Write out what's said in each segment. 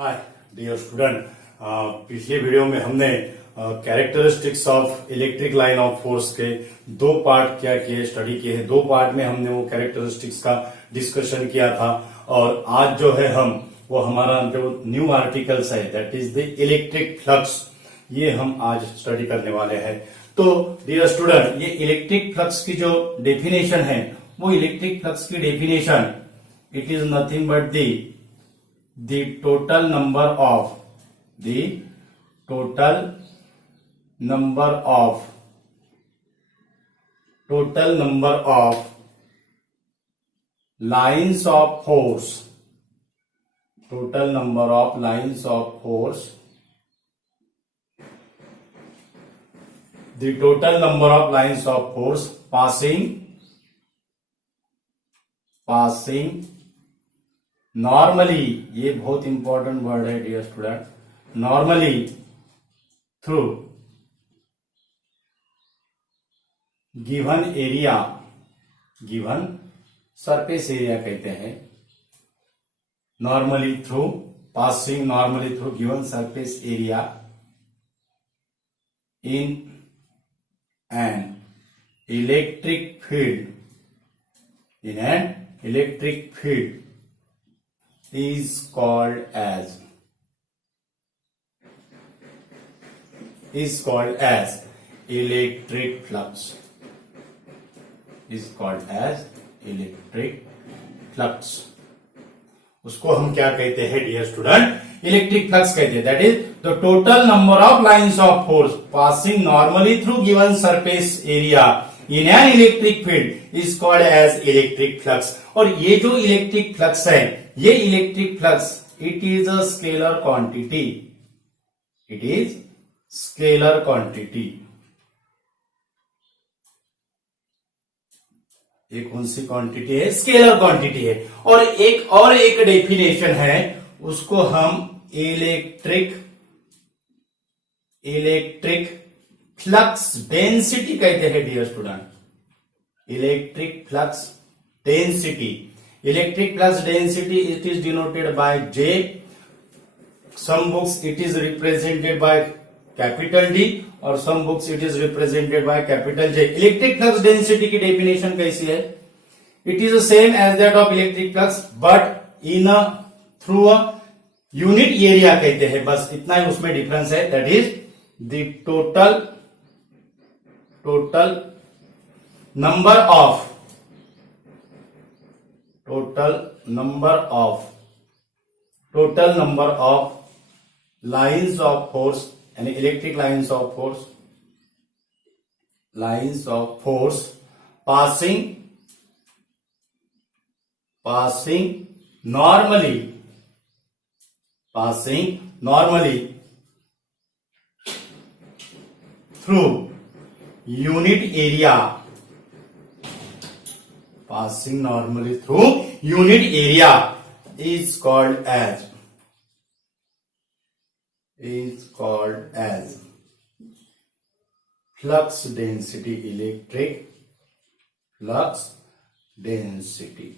Hi dear student, पिछले video में हमने characteristics of electric line of force के दो पार्ट क्या किए, स्टडी किए हैं। दो पार्ट में हमने वो कैरेक्टरिस्टिक्स का डिस्कशन किया था और आज जो है वो हमारा जो न्यू आर्टिकल्स है that is the electric flux, ये हम आज स्टडी करने वाले हैं। तो डियर स्टूडेंट, ये इलेक्ट्रिक फ्लक्स की जो डेफिनेशन है, वो इलेक्ट्रिक फ्लक्स की definition it is nothing but the total number of lines of force, total number of lines of force, the total number of lines of force passing normally, ये बहुत important word है dear student, normally through given area, given surface area कहते हैं, normally through passing normally through given surface area in an electric field, in an electric field is called as electric flux, is called as electric flux। उसको हम क्या कहते हैं dear student? Electric flux कहते हैं। That is the total number of lines of force passing normally through given surface area in an electric field is called as electric flux. और ये जो इलेक्ट्रिक फ्लक्स है, ये electric flux it is a scalar quantity, it is scalar quantity. ये कौन सी quantity है? Scalar quantity है। और एक डेफिनेशन है, उसको हम इलेक्ट्रिक फ्लक्स डेंसिटी कहते हैं dear student. Electric flux density, electric flux density it is denoted by J, some books it is represented by capital D और some books it is represented by capital J। Electric flux density की definition कैसी है? It is same as that of electric flux but in through a unit area कहते हैं, बस इतना ही उसमें डिफरेंस है। That is the total number of lines of force and electric lines of force passing normally through unit area, passing normally through unit area is called as flux density, electric flux density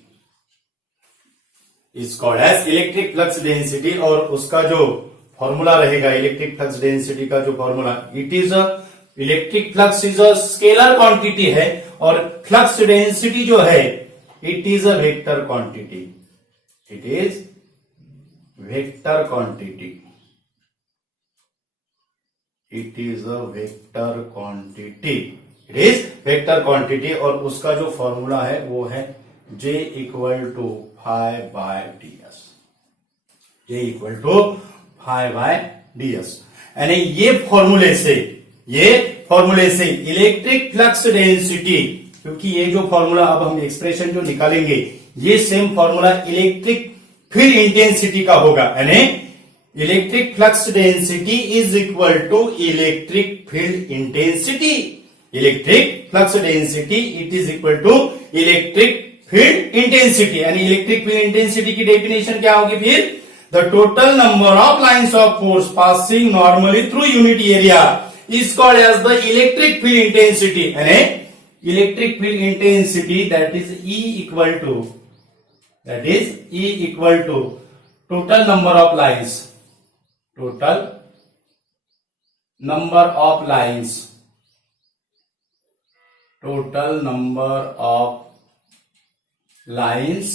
is called as electric flux density। और उसका जो formula रहेगा electric flux density का जो formula, it is electric flux is a scalar quantity है और flux density जो है it is a vector quantity, it is vector quantity, it is a vector quantity, it is vector quantity. और उसका जो formula है वो है J equal to phi by ds, J equal to phi by ds। यानी ये फॉर्मूले से इलेक्ट्रिक फ्लक्स डेंसिटी, क्योंकि ये जो फॉर्मूला अब हम एक्सप्रेशन जो निकालेंगे ये same formula electric field intensity का होगा। यानी electric flux density is equal to electric field intensity, electric flux density it is equal to electric field intensity. यानी इलेक्ट्रिक फील्ड इंटेंसिटी की डेफिनेशन क्या होगी फिर? The total number of lines of force passing normally through unit area is called as the electric field intensity, and electric field intensity that is E equal to total number of lines total number of lines, total number of lines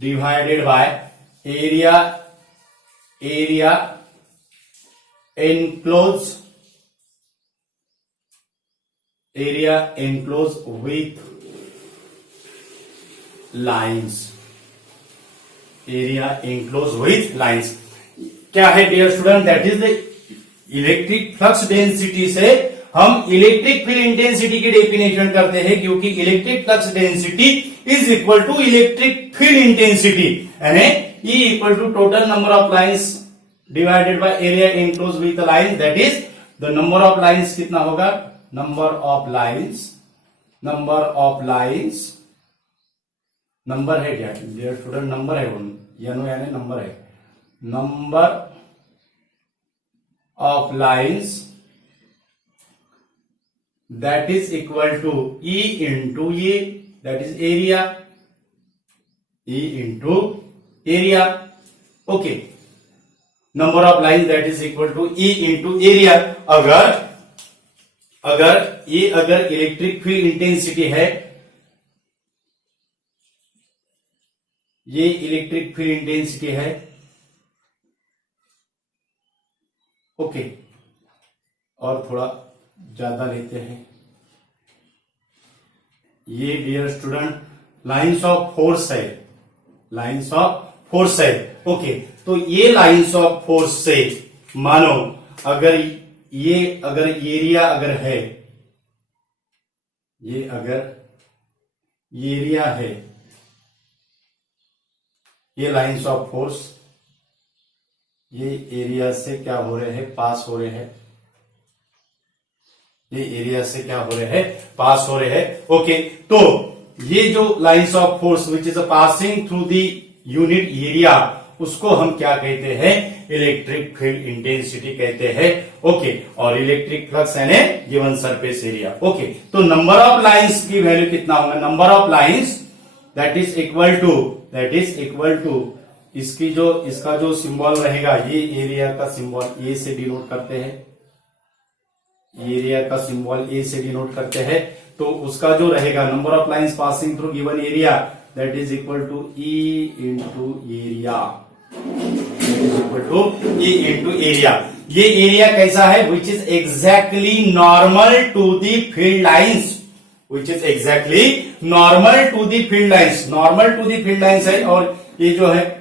divided by area, area enclosed, area enclosed with lines, area enclosed with lines। क्या है dear student? That is the electric flux density से हम electric field intensity की definition करते हैं, क्योंकि electric flux density is equal to electric field intensity, यानी E equal to total number of lines divided by area enclose with the line, that is the number of lines कितना होगा? Number of lines, number of lines, number है क्या dear student? Number है, यानी number है, number of lines that is equal to E into ये, that is area, E into area. Okay, number of line that is equal to E into area. अगर electric field intensity है, ये electric field intensity है, okay, और थोड़ा ज्यादा लेते हैं, ये dear student lines of force है, लाइंस ऑफ फोर्स है। ओके, तो ये लाइंस ऑफ फोर्स से मानो अगर एरिया अगर है, ये अगर एरिया है, ये लाइंस ऑफ फोर्स ये एरिया से क्या हो रहे हैं? पास हो रहे हैं, ये एरिया से क्या हो रहे हैं? पास हो रहे हैं। ओके, तो ये जो lines of force which is passing through the unit area, उसको हम क्या कहते हैं? इलेक्ट्रिक फील्ड इंटेंसिटी कहते हैं। ओके, और इलेक्ट्रिक फ्लक्स यानी गिवन सरफेस एरिया। ओके, तो नंबर ऑफ लाइंस की वैल्यू कितना होगा? Number of lines that is equal to इसका जो सिंबल रहेगा, ये एरिया का सिंबल ए से डिनोट करते हैं, एरिया का सिंबल ए से डिनोट करते हैं, तो उसका जो रहेगा number of lines passing through given area that is equal to E into area, equal to E into area. ये एरिया कैसा है? Which is exactly normal to the field lines, which is exactly normal to the field lines, normal to the field lines है। और ये जो है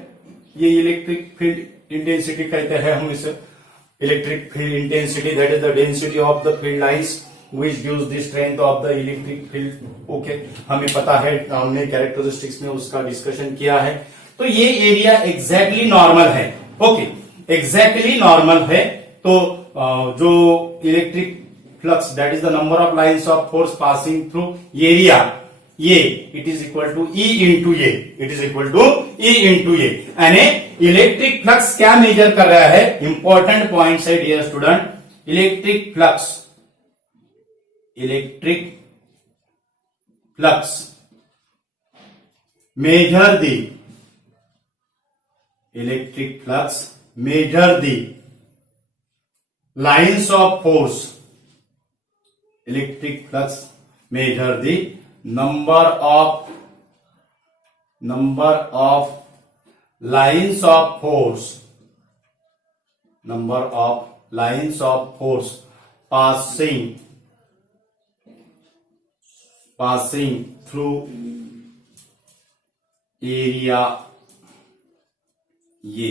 ये electric field intensity कहते हैं हम इसे, electric field intensity that is the density of the field lines which gives the strength of the electric field। Okay, हमें पता है, हमने कैरेक्टरिस्टिक्स में उसका डिस्कशन किया है। तो ये एरिया एग्जैक्टली नॉर्मल है। ओके, एग्जैक्टली नॉर्मल है। तो जो electric flux that is the number of lines of force passing through area, ये it is equal to E into ये, it is equal to E into ये, यानी electric flux क्या measure कर रहा है? इंपॉर्टेंट पॉइंट है dear student, electric flux measure the electric flux measure the lines of force, electric flux measure the number of lines of force, number of lines of force passing through area, ये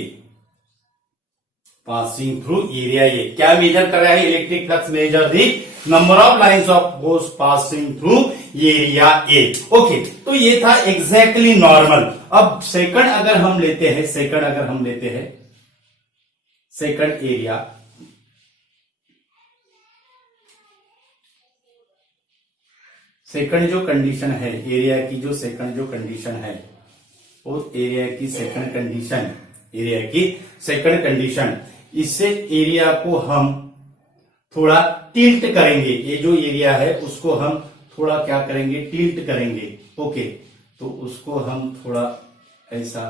passing through area, ये क्या measure कर रहा है? Electric flux measure the number of lines of force passing through area A. Okay, तो ये था exactly normal. अब सेकंड अगर हम लेते हैं, सेकंड एरिया, सेकंड जो कंडीशन है एरिया की, जो सेकंड जो कंडीशन है वो एरिया की सेकंड कंडीशन, इससे एरिया को हम थोड़ा टिल्ट करेंगे। ये जो एरिया है उसको हम थोड़ा क्या करेंगे? टिल्ट करेंगे। ओके, तो उसको हम थोड़ा ऐसा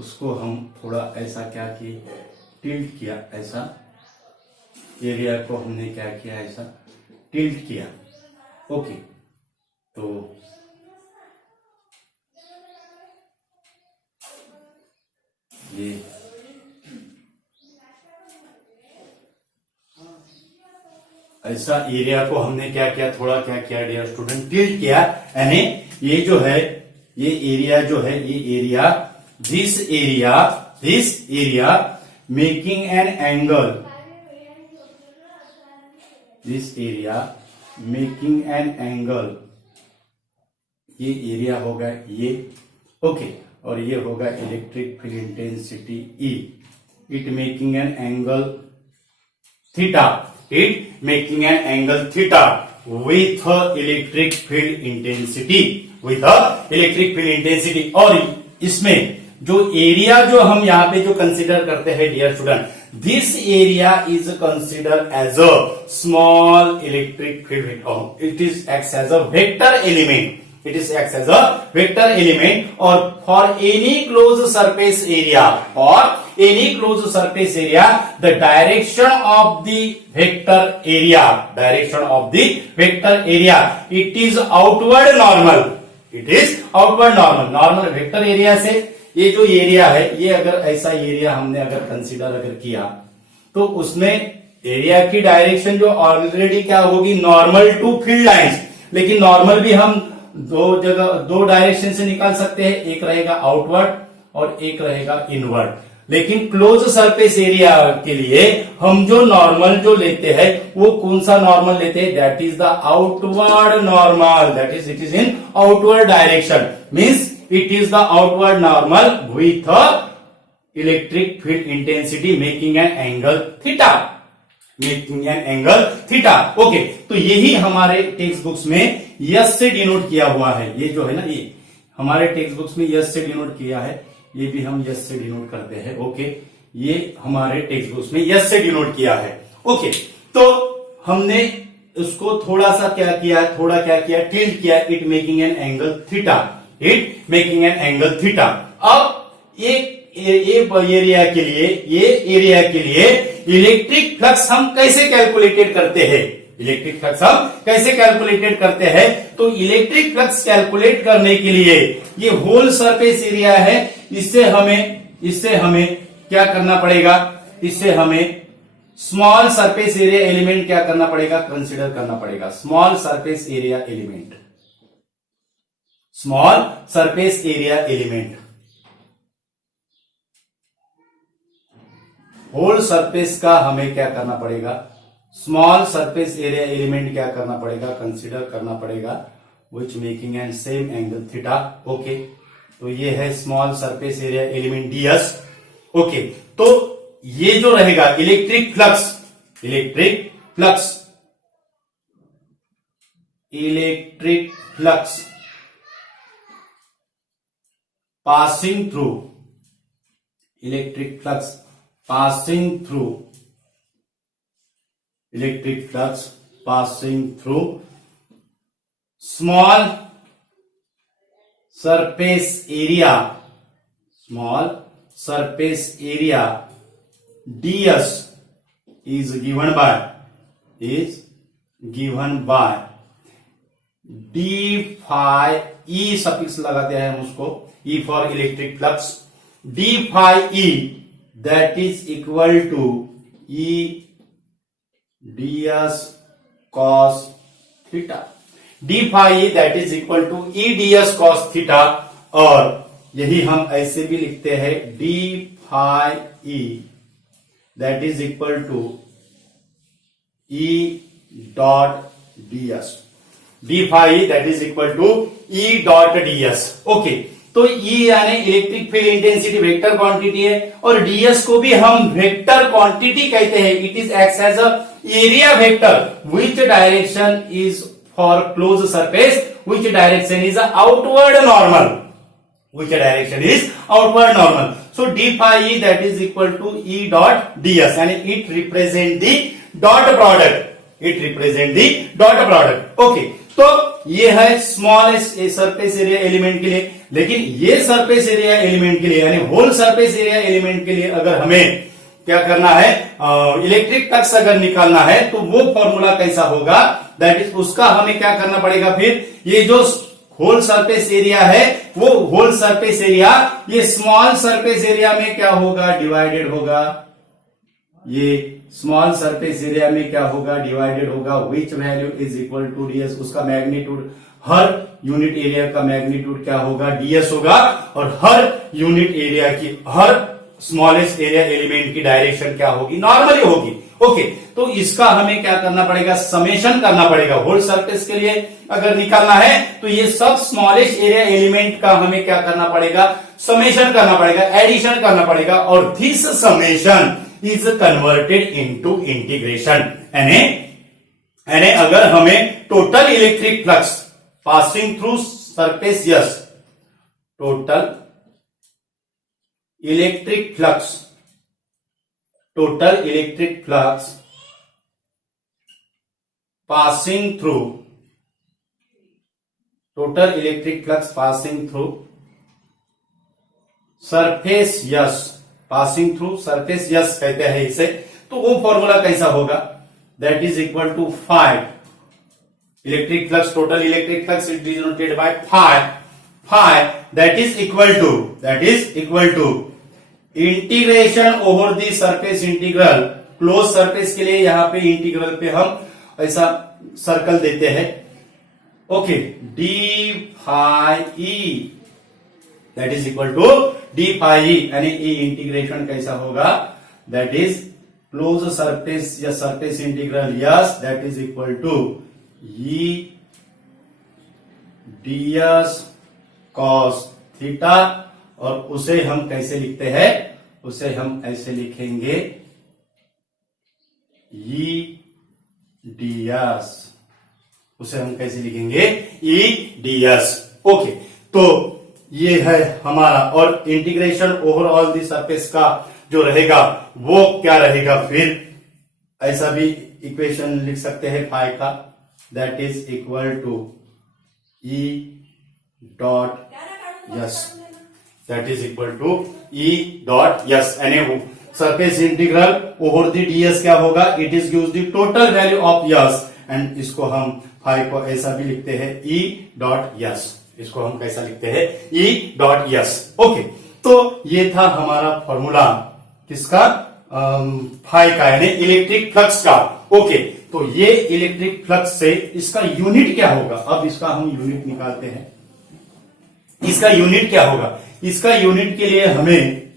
उसको हम थोड़ा ऐसा क्या किए, टिल्ट किया, ऐसा एरिया को हमने क्या किया, ऐसा टिल्ट किया। ओके, तो ये ऐसा एरिया को हमने क्या किया, थोड़ा क्या किया डियर स्टूडेंट, टिल्ट किया। यानी ये जो है, ये एरिया जो है, ये area, this area making an angle, this area making an angle, ये एरिया होगा ये। ओके, और ये होगा electric field intensity E, it making an angle theta, it making an angle theta with electric field intensity, with electric field intensity. और इसमें जो area जो हम यहाँ पे जो कंसिडर करते हैं dear student, this area is consider as a small electric field, it is act as a vector element, it is acts as a vector element, or for any closed surface area, or any closed surface area, the direction of the vector area, direction of the vector area, it is outward normal, it is outward normal, normal vector area से ये जो area है, ये अगर ऐसा area हमने अगर consider अगर किया, तो उसमें एरिया की डायरेक्शन जो ऑलरेडी क्या होगी, नॉर्मल टू फील्ड लाइंस। लेकिन नॉर्मल भी हम दो जगह, दो डायरेक्शन से निकाल सकते हैं, एक रहेगा आउटवर्ड और एक रहेगा इनवर्ड। लेकिन क्लोज सरफेस एरिया के लिए हम जो नॉर्मल जो लेते हैं, वो कौन सा नॉर्मल लेते हैं, that is the outward normal, that is it is in outward direction, means it is the outward normal with electric field intensity making an angle theta, making an angle theta. Okay, तो यही हमारे text books में yes से denote किया हुआ है, ये जो है ना, ये हमारे टेक्स्ट बुक्स में यस से डिनोट किया है, ये भी हम यस से डिनोट करते हैं। ओके, ये हमारे टेक्स्ट बुक्स में यस से डिनोट किया है। ओके, तो हमने उसको थोड़ा सा क्या किया, थोड़ा क्या किया, टिल्ट किया, it making an angle theta, it making an angle theta. अब एक एरिया के लिए, ये एरिया के लिए इलेक्ट्रिक फ्लक्स हम कैसे कैलकुलेटेड करते हैं, इलेक्ट्रिक फ्लक्स हम कैसे कैलकुलेटेड करते हैं, तो इलेक्ट्रिक फ्लक्स कैलकुलेट करने के लिए ये होल सरफेस एरिया है, इससे हमें क्या करना पड़ेगा, इससे हमें स्मॉल सरफेस एरिया एलिमेंट क्या करना पड़ेगा, कंसीडर करना पड़ेगा, small surface area element, small surface area element, whole surface का हमें क्या करना पड़ेगा, स्मॉल सरफेस एरिया एलिमेंट क्या करना पड़ेगा, कंसीडर करना पड़ेगा, which making an same angle theta. Okay, तो ये है small surface area element DS. Okay, तो ये जो रहेगा electric flux, electric flux, electric flux passing through, electric flux passing through, electric flux passing through small surface area, small surface area ds is given by d phi, e suffix लगाते हैं हम उसको, e for electric flux, d phi e that is equal to E ds cos theta, d phi E that is equal to E ds cos theta, और यही हम ऐसे भी लिखते हैं d phi E that is equal to E dot ds, d phi E that is equal to E dot ds। Okay, तो E यानी इलेक्ट्रिक फील्ड इंटेंसिटी वेक्टर क्वांटिटी है, और ds को भी हम वेक्टर क्वांटिटी कहते हैं। It is acts as a area vector, which direction is for close surface, which direction is outward normal, which direction is outward normal. So d phi E that is equal to E dot ds, यानी it represent the dot product, it represent the dot product. Okay, तो ये है smallest surface area element के लिए, लेकिन ये surface area element के लिए यानी होल सरफेस एरिया एलिमेंट के लिए अगर हमें क्या करना है, इलेक्ट्रिक फ्लक्स अगर निकालना है तो वो फॉर्मूला कैसा होगा, दैट इज उसका हमें क्या करना पड़ेगा, फिर ये जो होल सरफेस एरिया है वो होल सरफेस एरिया ये स्मॉल सरफेस एरिया में क्या होगा, डिवाइडेड होगा। ये स्मॉल सरफेस एरिया में क्या होगा, डिवाइडेड होगा, which value is equal to ds. उसका मैग्नीट्यूड, हर यूनिट एरिया का मैग्नीट्यूड क्या होगा, डीएस होगा, और हर यूनिट एरिया की, हर स्मॉलेस्ट एरिया एलिमेंट की डायरेक्शन क्या होगी, नॉर्मली होगी। ओके, तो इसका हमें क्या करना पड़ेगा, समेशन करना पड़ेगा। होल सरफेस के लिए अगर निकालना है तो ये सब स्मॉलेस्ट एरिया एलिमेंट का हमें क्या करना पड़ेगा, समेशन करना पड़ेगा, एडिशन करना पड़ेगा, और this summation is converted into integration. यानी अगर हमें total electric flux passing through surface yes, total electric flux, total electric flux passing through, total electric flux passing through surface yes, passing through surface yes कहते हैं इसे, तो वो formula कैसा होगा, that is equal to 5 electric flux, total electric flux it denoted by 5 that is equal to integration over the surface integral, close surface के लिए यहां पे इंटीग्रल पे हम ऐसा सर्कल देते हैं। Okay, d phi E that is equal to d phi E, यानी ई इंटीग्रेशन कैसा होगा, दैट इज क्लोज सरफेस या surface integral yes, that is equal to E ds cos theta, और उसे हम कैसे लिखते हैं, उसे हम ऐसे लिखेंगे ई डीएस, उसे हम कैसे लिखेंगे, ई डीएस। ओके, तो ये है हमारा, और इंटीग्रेशन ओवरऑल दी सरफेस का जो रहेगा वो क्या रहेगा, फिर ऐसा भी इक्वेशन लिख सकते हैं फाई का, that is equal to E dot S, that is equal to E dot S, यानी surface integral over the DS क्या होगा, it is gives the total value of S, and इसको हम फाई को ऐसा भी लिखते हैं ई डॉट यस, इसको हम कैसा लिखते हैं, ई डॉट यस। ओके, तो ये था हमारा फॉर्मूला किसका, फाई का, यानी इलेक्ट्रिक फ्लक्स का। ओके, तो ये इलेक्ट्रिक फ्लक्स से इसका यूनिट क्या होगा, अब इसका हम यूनिट निकालते हैं। इसका यूनिट क्या होगा, इसका यूनिट के लिए हमें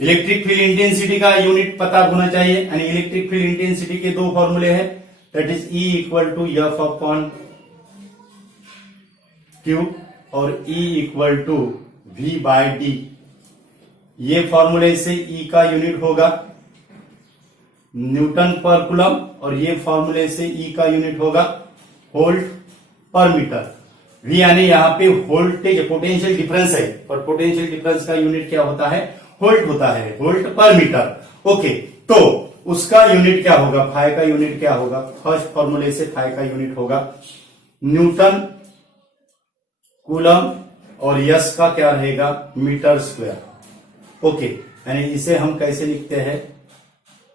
इलेक्ट्रिक फील्ड इंटेंसिटी का यूनिट पता होना चाहिए, यानी इलेक्ट्रिक फील्ड इंटेंसिटी के दो फॉर्मूले हैं, that is E equal to F upon Q और E equal to V by D. ये फॉर्मूले से ई का यूनिट होगा न्यूटन पर कूलम, और ये फॉर्मूले से ई का यूनिट होगा वोल्ट पर मीटर। वी यानी यहाँ पे वोल्टेज पोटेंशियल डिफरेंस है, और पोटेंशियल डिफरेंस का यूनिट क्या होता है, वोल्ट होता है, वोल्ट पर मीटर। ओके, तो उसका यूनिट क्या होगा, फाई का यूनिट क्या होगा, फर्स्ट फॉर्मूले से फाई का यूनिट होगा न्यूटन कूलम, और यस का क्या रहेगा, मीटर स्क्वायर। ओके, यानी इसे हम कैसे लिखते हैं,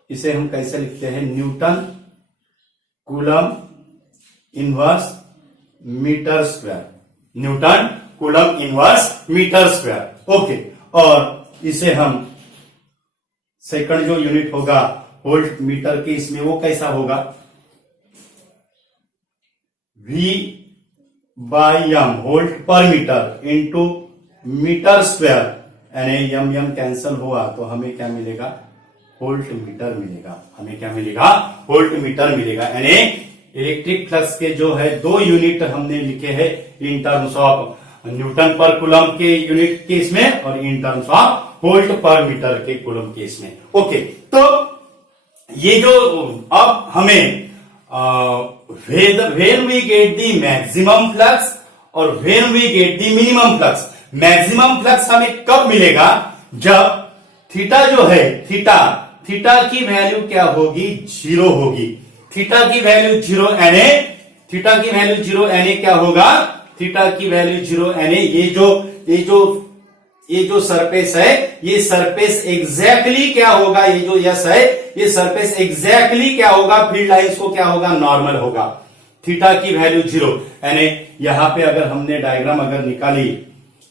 इसे हम कैसे लिखते हैं, newton coulomb inverse metre square, newton coulomb inverse metre square. Okay, और इसे हम सेकंड जो यूनिट होगा वोल्ट मीटर के, इसमें वो कैसा होगा, V बाय एम वोल्ट पर मीटर इंटू मीटर स्क्वायर, यानी यम यम कैंसल हुआ तो हमें क्या मिलेगा, वोल्ट मीटर मिलेगा, हमें क्या मिलेगा, वोल्ट मीटर मिलेगा। यानी इलेक्ट्रिक फ्लक्स के जो है दो यूनिट हमने लिखे हैं इन टर्म्स ऑफ न्यूटन पर कूलम के यूनिट केस में, और इन टर्म्स ऑफ वोल्ट पर मीटर के कूलम केस में। ओके, तो ये जो अब हमें when we get the maximum flux और when we get the minimum flux, maximum flux हमें कब मिलेगा, जब थीटा जो है, थीटा की वैल्यू क्या होगी, जीरो होगी। थीटा की वैल्यू जीरो, यानी थीटा की वैल्यू 0 Na क्या होगा, थीटा की वैल्यू 0 Na, ये जो सरफेस है, ये सरफेस एग्जैक्टली क्या होगा, ये जो यस है, ये सरफेस एग्जैक्टली क्या होगा, फील्ड लाइंस को क्या होगा, नॉर्मल होगा। थीटा की वैल्यू 0 यानी यहां पे अगर हमने डायग्राम अगर निकाली,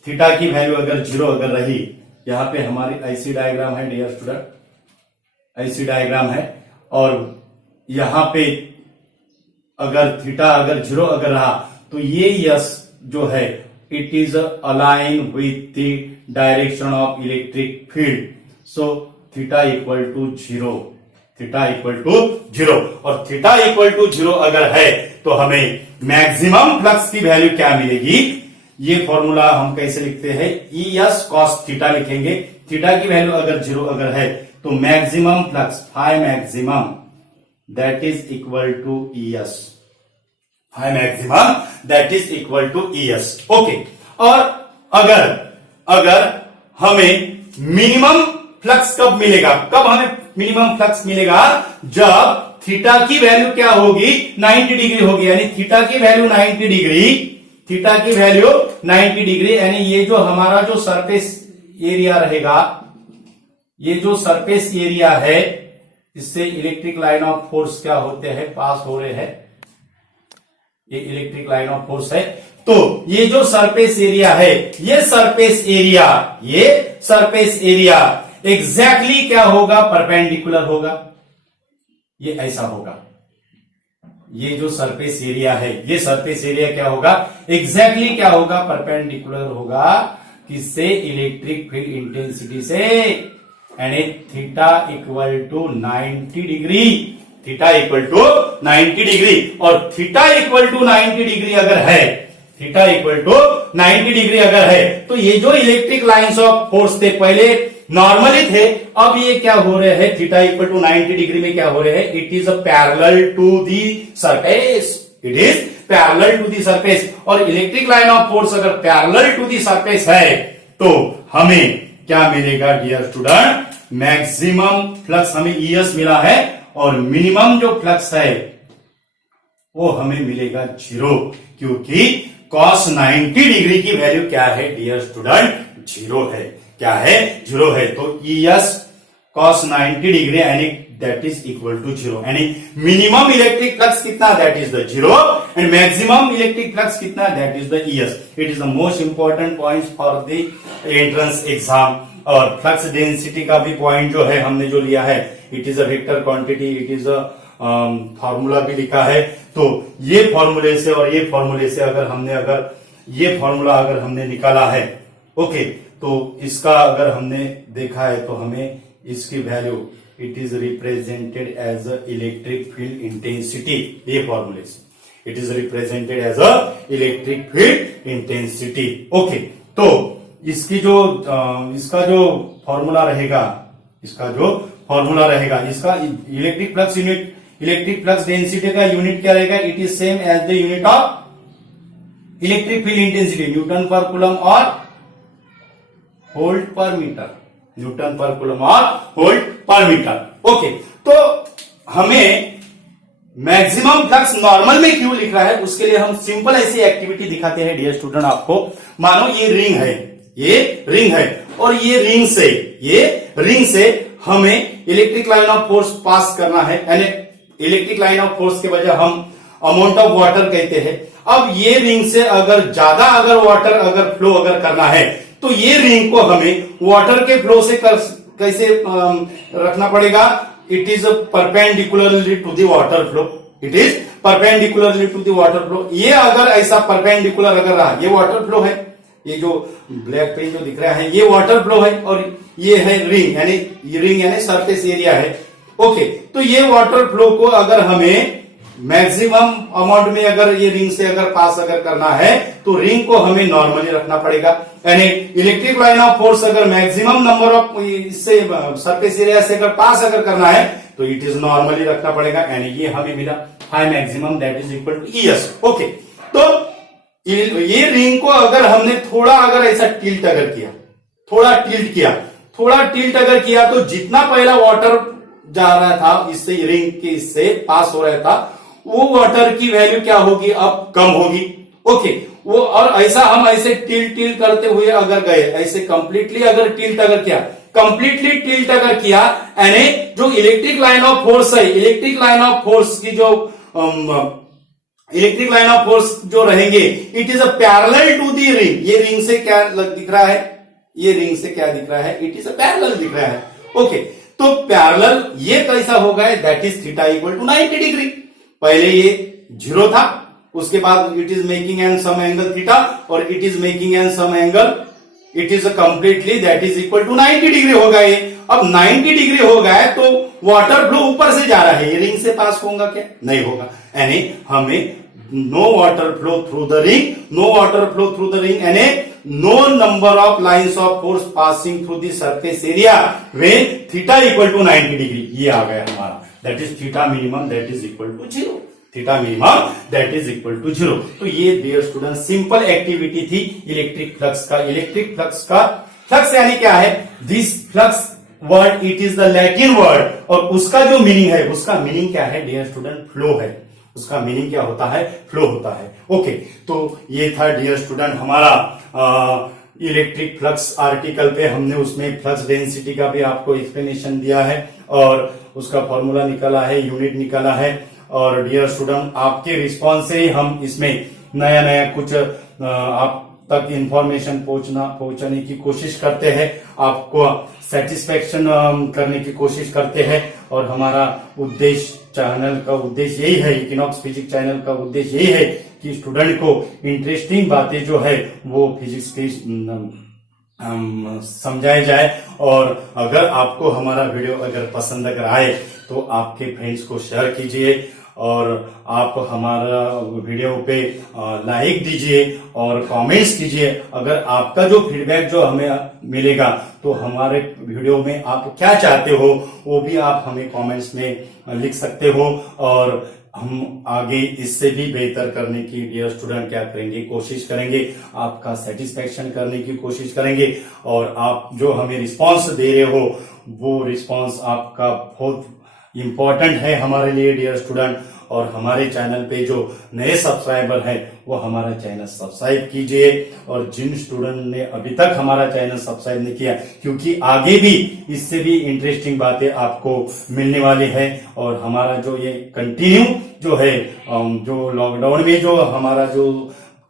थीटा की वैल्यू अगर 0 अगर रही, यहां पे हमारी ऐसी डायग्राम है डियर स्टूडेंट, ऐसी डायग्राम है, और यहां पे अगर थीटा अगर 0 अगर रहा तो ये यस जो है it is align with the direction of electric field, so theta equal to 0, theta equal to 0, और थीटा इक्वल टू 0 अगर है तो हमें मैक्सिमम फ्लक्स की वैल्यू क्या मिलेगी, ये फॉर्मूला हम कैसे लिखते हैं, ई एस कॉस थीटा लिखेंगे। थीटा की वैल्यू अगर 0 अगर है तो maximum flux phi maximum that is equal to E S, phi maximum that is equal to E S. Okay, और अगर हमें मिनिमम फ्लक्स कब मिलेगा, कब हमें मिनिमम फ्लक्स मिलेगा, जब थीटा की वैल्यू क्या होगी, 90 डिग्री होगी, यानी थीटा की वैल्यू 90 डिग्री, थीटा की वैल्यू 90 डिग्री, यानी ये जो हमारा जो सरफेस एरिया रहेगा, ये जो सरफेस एरिया है, इससे इलेक्ट्रिक लाइन ऑफ फोर्स क्या होते हैं, पास हो रहे हैं, ये इलेक्ट्रिक लाइन ऑफ फोर्स है। तो ये जो सरफेस एरिया है, ये सरफेस एरिया एग्जैक्टली क्या होगा, परपेंडिकुलर होगा, ये ऐसा होगा। ये जो सरफेस एरिया है, ये सरफेस एरिया क्या होगा, एग्जैक्टली क्या होगा, परपेंडिकुलर होगा, किससे, इलेक्ट्रिक फील्ड इंटेंसिटी से, यानी theta equal to 90 degree, theta equal to 90 degree, और थीटा इक्वल टू 90 डिग्री अगर है, थीटा इक्वल टू 90 डिग्री अगर है, तो ये जो इलेक्ट्रिक लाइंस ऑफ फोर्स थे पहले नॉर्मली थे, अब ये क्या हो रहे हैं, थीटा इक्वल टू 90 डिग्री में क्या हो रहे हैं, it is parallel to the surface, it is parallel to the surface, और इलेक्ट्रिक लाइन ऑफ फोर्स अगर पैरेलल टू दी सरफेस है तो हमें क्या मिलेगा डियर स्टूडेंट, मैक्सिमम फ्लक्स हमें ईएस मिला है, और मिनिमम जो फ्लक्स है वो हमें मिलेगा 0, क्योंकि cos 90 डिग्री की वैल्यू क्या है डियर स्टूडेंट, 0 है, क्या है, 0 है। तो ES cos 90 डिग्री यानी दैट इज इक्वल टू 0, यानी मिनिमम इलेक्ट्रिक फ्लक्स कितना, that is the 0, and maximum electric flux कितना, that is the ES। It is the most important point for the entrance exam. और flux density का भी point जो है हमने जो लिया है, it is a vector quantity, it is a formula भी लिखा है। तो ये फॉर्मूले से और ये फॉर्मूले से अगर ये फॉर्मूला अगर हमने निकाला है, ओके, तो इसका अगर हमने देखा है तो हमें इसकी value, it is represented as a electric field intensity, ये फॉर्मूले से it is represented as a electric field intensity. Okay, तो इसका जो फॉर्मूला रहेगा, इसका electric flux unit, electric flux density का यूनिट क्या रहेगा, it is same as the unit of electric field intensity, newton पर कूलम और वोल्ट पर मीटर, न्यूटन पर कूलम और वोल्ट पर मीटर। ओके, तो हमें मैक्सिमम फ्लक्स नॉर्मल में क्यों लिख रहा है, उसके लिए हम सिंपल ऐसी एक्टिविटी दिखाते हैं डियर स्टूडेंट आपको। मानो ये रिंग है, और ये रिंग से हमें electric line of force pass करना है, यानी इलेक्ट्रिक लाइन ऑफ फोर्स के बजाय हम अमाउंट ऑफ वाटर कहते हैं। अब ये रिंग से अगर ज्यादा वाटर फ्लो करना है, तो ये रिंग को हमें वाटर के फ्लो से कैसे रखना पड़ेगा, it is perpendicularly to the water flow, it is perpendicularly to the water flow. ये अगर ऐसा परपेंडिकुलर अगर रहा, ये वाटर फ्लो है, ये जो ब्लैक पेन जो दिख रहा है ये वाटर फ्लो है, और ये है रिंग यानी सरफेस एरिया है। ओके, तो ये वाटर फ्लो को अगर हमें मैक्सिमम अमाउंट में अगर ये रिंग से पास करना है, तो रिंग को हमें नॉर्मली रखना पड़ेगा, यानी इलेक्ट्रिक लाइन ऑफ फोर्स अगर मैक्सिमम नंबर ऑफ इससे सरफेस एरिया से पास करना है, तो इट इज नॉर्मली रखना पड़ेगा, यानी ये हमें मिला हाई maximum that is equal to ES। Okay, तो ये रिंग को अगर हमने थोड़ा ऐसा टिल्ट किया, तो जितना पहला वाटर जा रहा था इससे रिंग के इससे पास हो रहा था, वो वाटर की वैल्यू क्या होगी, अब कम होगी। ओके, वो और ऐसा हम ऐसे टिल्ट करते हुए अगर गए, ऐसे कंप्लीटली अगर टिल्ट अगर किया, कंप्लीटली टिल्ट अगर किया, यानी जो इलेक्ट्रिक लाइन ऑफ फोर्स है, इलेक्ट्रिक लाइन ऑफ फोर्स की जो इलेक्ट्रिक लाइन ऑफ फोर्स जो रहेंगे, it is a parallel to the ring. ये रिंग से क्या दिख रहा है, ये रिंग से क्या दिख रहा है, इट इज अ पैरेलल दिख रहा है। ओके, तो पैरेलल ये कैसा होगा, that is theta equal to 90 degree. पहले ये 0 था, उसके बाद it is making an some angle theta और it is making an some angle, it is completely that is equal to 90 degree होगा ये। अब 90 डिग्री हो गया तो वाटर फ्लो ऊपर से जा रहा है, ये रिंग से पास होगा क्या, नहीं होगा। यानी हमें no water flow through the ring, no water flow through the ring, यानी no number of lines of force passing through the surface area when theta equal to 90 degree. ये आ गया हमारा, that is theta minimum that is equal to 0, theta minimum that is equal to 0। तो ये dear student simple activity थी electric flux का। Electric flux का, flux यानी क्या है, this flux word it is the Latin word, और उसका जो मीनिंग है, उसका मीनिंग क्या है डियर स्टूडेंट, फ्लो है। उसका मीनिंग क्या होता है, फ्लो होता है। ओके, तो ये था डियर स्टूडेंट हमारा इलेक्ट्रिक फ्लक्स आर्टिकल पे। हमने उसमें फ्लक्स डेंसिटी का भी आपको एक्सप्लेनेशन दिया है और उसका फॉर्मूला निकाला है, यूनिट निकाला है। और डियर स्टूडेंट आपके रिस्पॉन्स से ही हम इसमें नया नया कुछ आप तक इंफॉर्मेशन पहुंचाने की कोशिश करते हैं, आपको सेटिस्फेक्शन करने की कोशिश करते हैं। और हमारा उद्देश्य, चैनल का उद्देश्य यही है, इक्विनॉक्स फिजिक्स चैनल का उद्देश्य यही है कि स्टूडेंट को इंटरेस्टिंग बातें जो है वो फिजिक्स की समझाई जाए। और अगर आपको हमारा वीडियो अगर पसंद अगर आए तो आपके फ्रेंड्स को शेयर कीजिए और आप हमारा वीडियो पे लाइक दीजिए और कमेंट्स कीजिए। अगर आपका जो फीडबैक जो हमें मिलेगा तो हमारे वीडियो में आप क्या चाहते हो वो भी आप हमें कमेंट्स में लिख सकते हो और हम आगे इससे भी बेहतर करने की डियर स्टूडेंट क्या करेंगे, कोशिश करेंगे, आपका सेटिस्फेक्शन करने की कोशिश करेंगे। और आप जो हमें रिस्पांस दे रहे हो वो रिस्पांस आपका बहुत इम्पोर्टेंट है हमारे लिए डियर स्टूडेंट। और हमारे चैनल पे जो नए सब्सक्राइबर हैं वो हमारा चैनल सब्सक्राइब कीजिए। और जिन स्टूडेंट ने अभी तक हमारा चैनल सब्सक्राइब नहीं किया, क्योंकि आगे भी इससे भी इंटरेस्टिंग बातें आपको मिलने वाली है। और हमारा जो ये कंटिन्यू जो है, जो लॉकडाउन में जो हमारा जो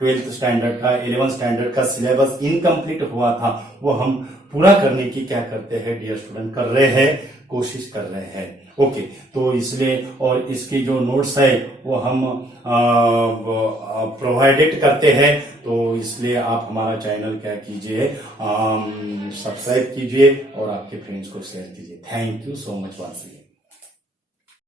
12th स्टैंडर्ड का 11th स्टैंडर्ड का सिलेबस इनकम्प्लीट हुआ था वो हम पूरा करने की क्या करते हैं डियर स्टूडेंट, कर रहे हैं, कोशिश कर रहे हैं। ओके, तो इसलिए और इसकी जो नोट्स है वो हम प्रोवाइडेड करते हैं। तो इसलिए आप हमारा चैनल क्या कीजिए, सब्सक्राइब कीजिए और आपके फ्रेंड्स को शेयर कीजिए। Thank you so much once again.